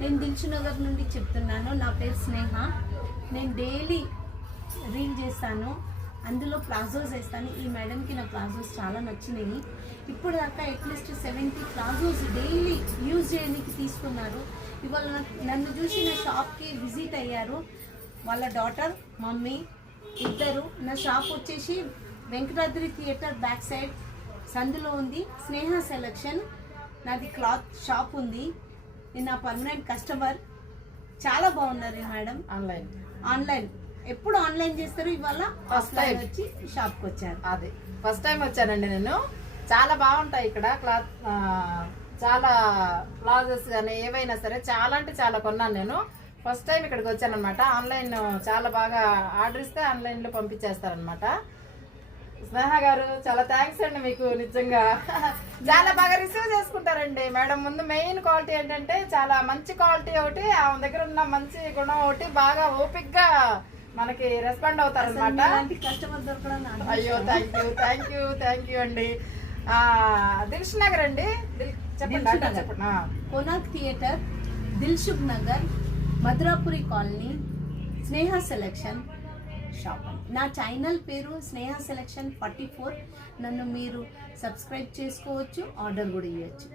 నేను దిల్సుఖ్నగర్ నుండి చెప్తున్నాను. నా పేరు స్నేహ. నేను డైలీ రీల్ చేస్తాను, అందులో ప్లాజోస్ వేస్తాను. ఈ మేడంకి నా ప్లాజోస్ చాలా నచ్చినాయి. ఇప్పుడు దాకా అట్లీస్ట్ 70 ప్లాజోస్ డైలీ యూజ్ చేయడానికి తీసుకున్నారు. ఇవాళ నన్ను చూసి నా షాప్కి విజిట్ అయ్యారు. వాళ్ళ డాటర్, మమ్మీ ఇద్దరు. నా షాప్ వచ్చేసి వెంకటాద్రి థియేటర్ బ్యాక్ సైడ్ సందులో ఉంది. స్నేహ సెలక్షన్ నాది క్లాత్ షాప్ ఉంది. నేను నా పర్మనెంట్ కస్టమర్. చాలా బాగున్నారు ఈ మేడం. ఆన్లైన్ ఎప్పుడు ఆన్లైన్ చేస్తారు, ఇవాళ ఫస్ట్ టైం వచ్చి షాప్కి వచ్చాను. అదే ఫస్ట్ టైం వచ్చానండి నేను. చాలా బాగుంటాయి ఇక్కడ క్లాత్, చాలా ప్లాజెస్ కానీ ఏవైనా సరే చాలా అంటే చాలా కొన్నాను నేను. ఫస్ట్ టైం ఇక్కడికి వచ్చాను అనమాట. ఆన్లైన్ చాలా బాగా ఆర్డర్ ఇస్తే ఆన్లైన్లో పంపించేస్తారనమాట. స్నేహ గారు చాలా థ్యాంక్స్ అండి మీకు. నిజంగా చాలా బాగా రిసీవ్ చేసుకుంటారండి మేడం. ముందు మెయిన్ క్వాలిటీ ఏంటంటే చాలా మంచి క్వాలిటీ ఒకటి, ఆమె దగ్గర ఉన్న మంచి గుణం ఒకటి, బాగా ఓపిక్ గా మనకి రెస్పాండ్ అవుతారు అనమాట. కస్టమర్ దొరకడం. అయ్యో థ్యాంక్ యూ అండి. దిల్సుఖ్నగర్ అండి, చెప్పండి. కోనార్క్ థియేటర్, దిల్సుఖ్నగర్, మధురాపురి కాలనీ, స్నేహ సెలక్షన్ షాప్. నా ఛానల్ పేరు స్నేహ సెలక్షన్ 44. నన్ను మీరు సబ్స్క్రైబ్ చేసుకోవచ్చు, ఆర్డర్ కూడా ఇవ్వచ్చు.